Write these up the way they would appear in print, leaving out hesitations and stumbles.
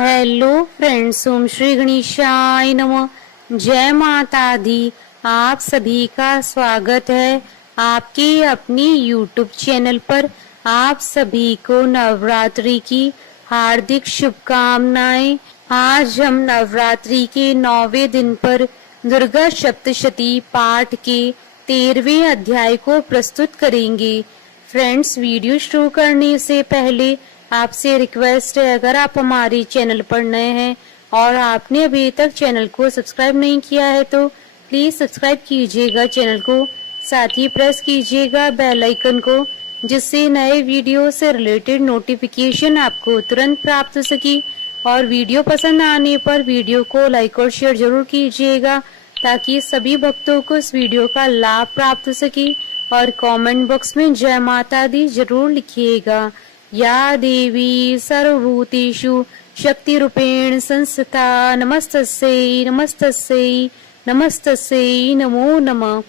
Hello friends, ओम श्री गणेशाय नमः। जय माता दी। आप सभी का स्वागत है आपके अपनी यूट्यूब चैनल पर। आप सभी को नवरात्रि की हार्दिक शुभकामनाएं। आज हम नवरात्रि के 9वें दिन पर दुर्गा सप्तशती पाठ के 13वें अध्याय को प्रस्तुत करेंगे। फ्रेंड्स, वीडियो शुरू करने से पहले आपसे रिक्वेस्ट है, अगर आप हमारे चैनल पर नए हैं और आपने अभी तक चैनल को सब्सक्राइब नहीं किया है तो प्लीज सब्सक्राइब कीजिएगा चैनल को। साथ ही प्रेस कीजिएगा बेल आइकन को, जिससे नए वीडियो से रिलेटेड नोटिफिकेशन आपको तुरंत प्राप्त हो सके। और वीडियो पसंद आने पर वीडियो को लाइक और शेयर जरूर कीजिएगा, ताकि सभी भक्तों को इस वीडियो का लाभ प्राप्त हो सके। और कमेंट बॉक्स में जय माता दी जरूर लिखिएगा। या देवी सर्वभूतेषु शक्ति रूपेण संस्थिता नमस्तस्यै नमस्तस्यै नमस्तस्यै नमो नमः।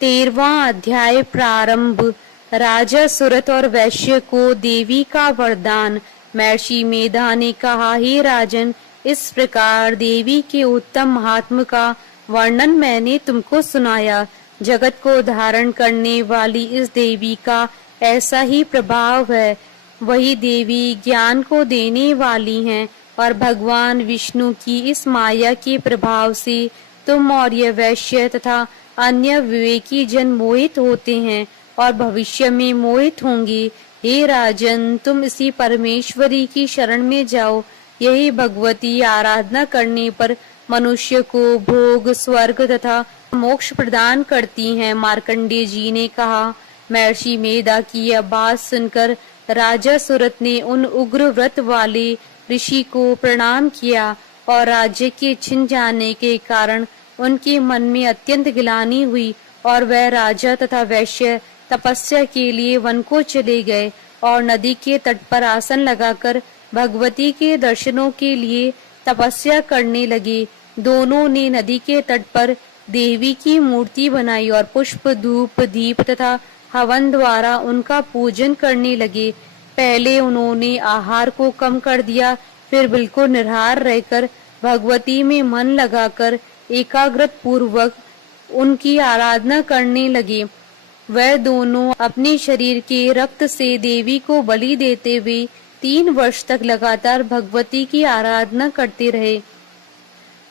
13वां अध्याय प्रारंभ। राजा सुरत और वैश्य को देवी का वरदान। महर्षि मेधा ने कहा, हे राजन, इस प्रकार देवी के उत्तम महात्म का वर्णन मैंने तुमको सुनाया। जगत को धारण करने वाली इस देवी का ऐसा ही प्रभाव है। वही देवी ज्ञान को देने वाली हैं और भगवान विष्णु की इस माया के प्रभाव से तुम और ये वैश्य तथा अन्य विवेकी जन मोहित होते हैं और भविष्य में मोहित होंगे। हे राजन, तुम इसी परमेश्वरी की शरण में जाओ। यही भगवती आराधना करने पर मनुष्य को भोग, स्वर्ग तथा मोक्ष प्रदान करती हैं। मार्कंडेय जी ने कहा, महर्षि मेधा की यह बात सुनकर राजा सुरत ने उन उग्र व्रत वाले ऋषि को प्रणाम किया और राज्य के छिन जाने के कारण उनके मन में अत्यंत गिलानी हुई और वह राजा तथा वैश्य तपस्या के लिए वन को चले गए और नदी के तट पर आसन लगाकर भगवती के दर्शनों के लिए तपस्या करने लगे। दोनों ने नदी के तट पर देवी की मूर्ति बनाई और पुष्प, धूप, दीप तथा हवन द्वारा उनका पूजन करने लगे। पहले उन्होंने आहार को कम कर दिया, फिर बिल्कुल निराहार रहकर भगवती में मन लगाकर एकाग्रत पूर्वक उनकी आराधना करने लगे। वह दोनों अपने शरीर के रक्त से देवी को बलि देते हुए 3 वर्ष तक लगातार भगवती की आराधना करते रहे।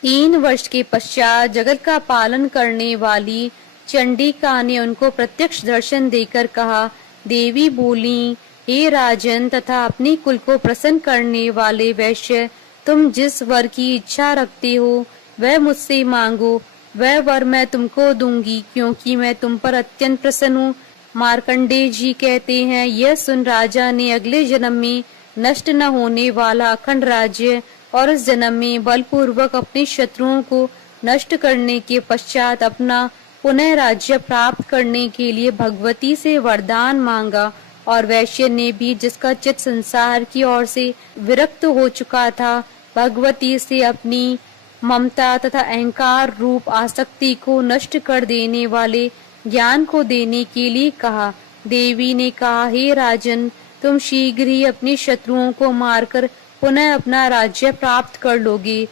3 वर्ष के पश्चात जगत का पालन करने वाली चंडिका ने उनको प्रत्यक्ष दर्शन देकर कहा, देवी बोली, हे राजन तथा अपने कुल को प्रसन्न करने वाले वैश्य, तुम जिस वर की इच्छा रखते हो वह मुझसे मांगो, वह वर मैं तुमको दूंगी, क्योंकि मैं तुम पर अत्यंत प्रसन्न हूँ। मार्कंडेय जी कहते हैं, यह सुन राजा ने अगले जन्म में नष्ट न होने वाला अखंड राज्य और इस जन्म में बलपूर्वक अपने शत्रुओं को नष्ट करने के पश्चात अपना पुनः राज्य प्राप्त करने के लिए भगवती से वरदान मांगा। और वैश्य ने भी, जिसका चित्त संसार की ओर से विरक्त हो चुका था, भगवती से अपनी ममता तथा अहंकार रूप आसक्ति को नष्ट कर देने वाले ज्ञान को देने के लिए कहा। देवी ने कहा, हे राजन, तुम शीघ्र ही अपने शत्रुओं को मारकर पुनः अपना राज्य प्राप्त कर लोगे।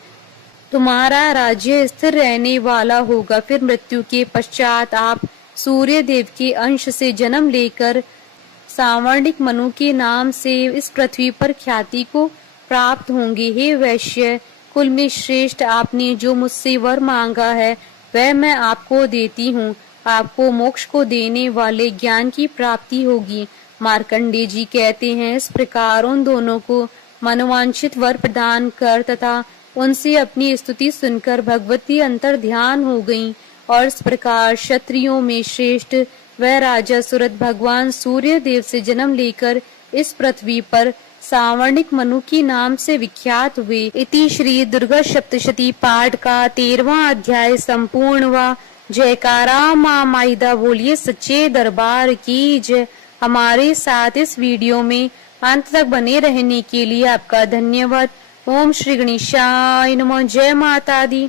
तुम्हारा राज्य स्थिर रहने वाला होगा। फिर मृत्यु के पश्चात आप सूर्य देव के अंश से जन्म लेकर सावर्णिक मनु के नाम से इस पृथ्वी पर ख्याति को प्राप्त होंगे। हे वैश्य कुल में श्रेष्ठ, आपने जो मुझसे वर मांगा है वह मैं आपको देती हूँ। आपको मोक्ष को देने वाले ज्ञान की प्राप्ति होगी। मार्कंडेय जी कहते हैं, इस प्रकार उन दोनों को मनोवांछित वर प्रदान कर तथा उनसे अपनी स्तुति सुनकर भगवती अंतर ध्यान हो गईं। और इस प्रकार क्षत्रियों में श्रेष्ठ वह राजा सुरत भगवान सूर्य देव से जन्म लेकर इस पृथ्वी पर सावर्णिक मनु के नाम से विख्यात हुए। इति श्री दुर्गा सप्तशती पाठ का 13वां अध्याय संपूर्ण हुआ। जयकारा माँ माइदा बोलिए सच्चे दरबार की जय। हमारे साथ इस वीडियो में अंत तक बने रहने के लिए आपका धन्यवाद। ओम श्री गणेशाय नमः। जय माता दी।